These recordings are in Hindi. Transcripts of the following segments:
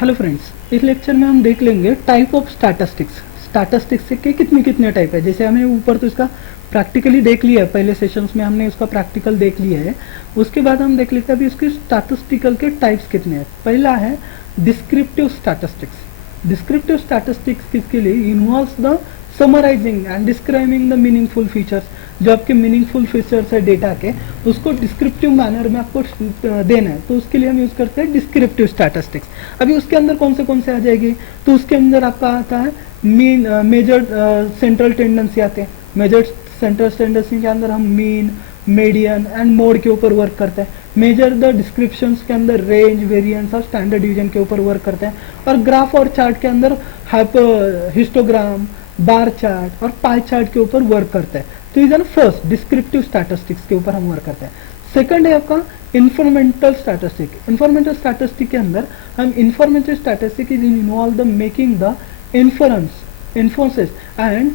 हेलो फ्रेंड्स, इस लेक्चर में हम देख लेंगे टाइप ऑफ स्टैटिस्टिक्स। स्टैटिस्टिक्स के कितने कितने टाइप है। जैसे हमने ऊपर तो इसका प्रैक्टिकली देख लिया है, पहले सेशंस में हमने उसका प्रैक्टिकल देख लिया है। उसके बाद हम देख लेते हैं अभी उसके स्टैटिस्टिकल के टाइप्स कितने हैं। पहला है डिस्क्रिप्टिव स्टैटिस्टिक्स। डिस्क्रिप्टिव स्टैटिस्टिक्स किसके लिए? Involves the summarising and describing the meaningful features. जो आपके मीनिंगफुल फीचर्स है डेटा के, उसको डिस्क्रिप्टिव मैनर में आपको देना है, तो उसके लिए हम यूज करते हैं डिस्क्रिप्टिव स्टैटिस्टिक्स। अभी उसके अंदर कौन से आ जाएगी? तो उसके अंदर आपका आता है मीन, मेजर सेंट्रल टेंडेंसी आते हैं। मेजर सेंट्रल टेंडेंसी के अंदर हम मीन, मीडियन एंड मोड के ऊपर वर्क करते हैं। मेजर द डिस्क्रिप्शंस के अंदर रेंज, वेरिएंस और स्टैंडर्ड डिवीजन के ऊपर वर्क करते हैं। और ग्राफ और चार्ट के अंदर हिस्टोग्राम, बार चार्ट और पाई चार्ट के ऊपर वर्क करते हैं। तो इधर फर्स्ट डिस्क्रिप्टिव स्टैटिस्टिक्स के ऊपर हम वर्क करते हैं। सेकंड है आपका इन्फॉर्मेंटल स्टैटिस्टिक। इन्फॉर्मेंटल स्टैटिस्टिक के अंदर हम inferential statistic is involve the making the inferences and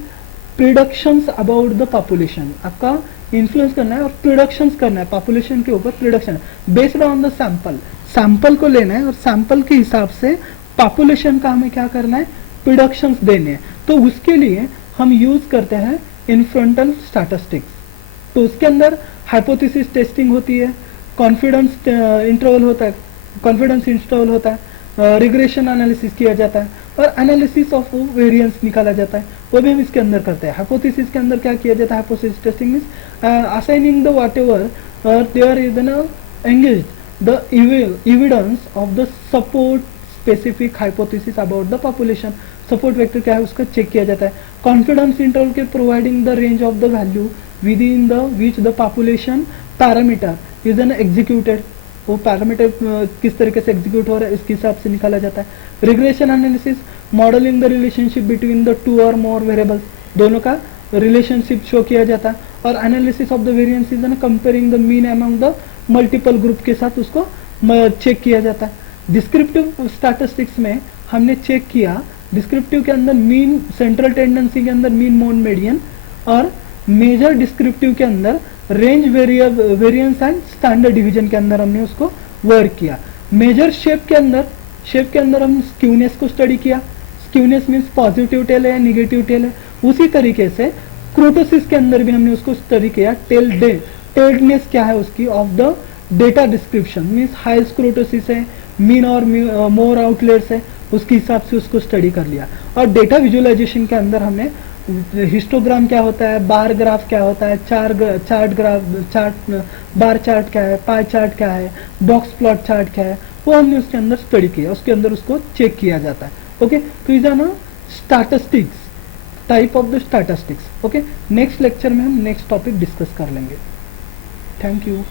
predictions about the population. आपका इन्फ्लुएंस करना है और प्रिडिक्शंस करना है पॉपुलेशन के ऊपर। Prediction based on the sample, sample को लेना है और सैंपल के हिसाब से पॉपुलेशन का हमें क्या करना है? प्रिडिक्शंस देने हैं। तो उसके लिए हम यूज करते हैं इन्फ्रंटल स्टैटिस्टिक्स। तो उसके अंदर हाइपोथेसिस टेस्टिंग होती है, कॉन्फिडेंस इंटरवल होता है, कॉन्फिडेंस इंटरवल होता है, रिग्रेशन एनालिसिस किया जाता है और एनालिसिस ऑफ वेरिएंस निकाला जाता है, वो भी हम इसके अंदर करते हैं। हाइपोथेसिस के अंदर क्या किया जाता है? Hypothesis testing means assigning the whatever there is an engaged the evidence of the support specific hypothesis about the population. Support vector क्या है उसका चेक किया जाता है। कॉन्फिडेंस इंटरवल के providing the range of the value within the which the population parameter is an executed. वो पैरामीटर किस तरीके से एग्जीक्यूट हो रहा है इसके हिसाब से निकाला जाता है। Regression analysis, modelling the relationship between the two और मोर वेरिएबल्स, दोनों का रिलेशनशिप शो किया जाता है। और analysis of the variance is an comparing the mean among the multiple group के साथ उसको चेक किया जाता है। डिस्क्रिप्टिव स्टैटिस्टिक्स में हमने चेक किया, डिस्क्रिप्टिव के अंदर मीन, सेंट्रल टेंडेंसी के अंदर मीन, मोड, मीडियन, और मेजर डिस्क्रिप्टिव के अंदर range, variance and standard division के अंदर हमने उसको वर्क किया। मेजर शेप के अंदर हम स्क्यूनेस को स्टडी किया। स्क्यूनेस मीन्स पॉजिटिव टेल है या निगेटिव टेल है। उसी तरीके से क्रोटोसिस के अंदर भी हमने उसको स्टडी किया। टेल्डनेस क्या है उसकी of the data description means high kurtosis है, मीन और मोर आउटलेट्स है, उसके हिसाब से उसको स्टडी कर लिया। और डेटा विजुअलाइजेशन के अंदर हमने हिस्टोग्राम क्या होता है, बार ग्राफ क्या होता है, बार चार्ट क्या है, पाई चार्ट क्या है, बॉक्स प्लॉट चार्ट क्या है, वो हमने उसके अंदर स्टडी किया, उसके अंदर उसको चेक किया जाता है। ओके, तो इज ना statistics, type of the statistics. Okay, next lecture में हम नेक्स्ट टॉपिक डिस्कस कर लेंगे। Thank you.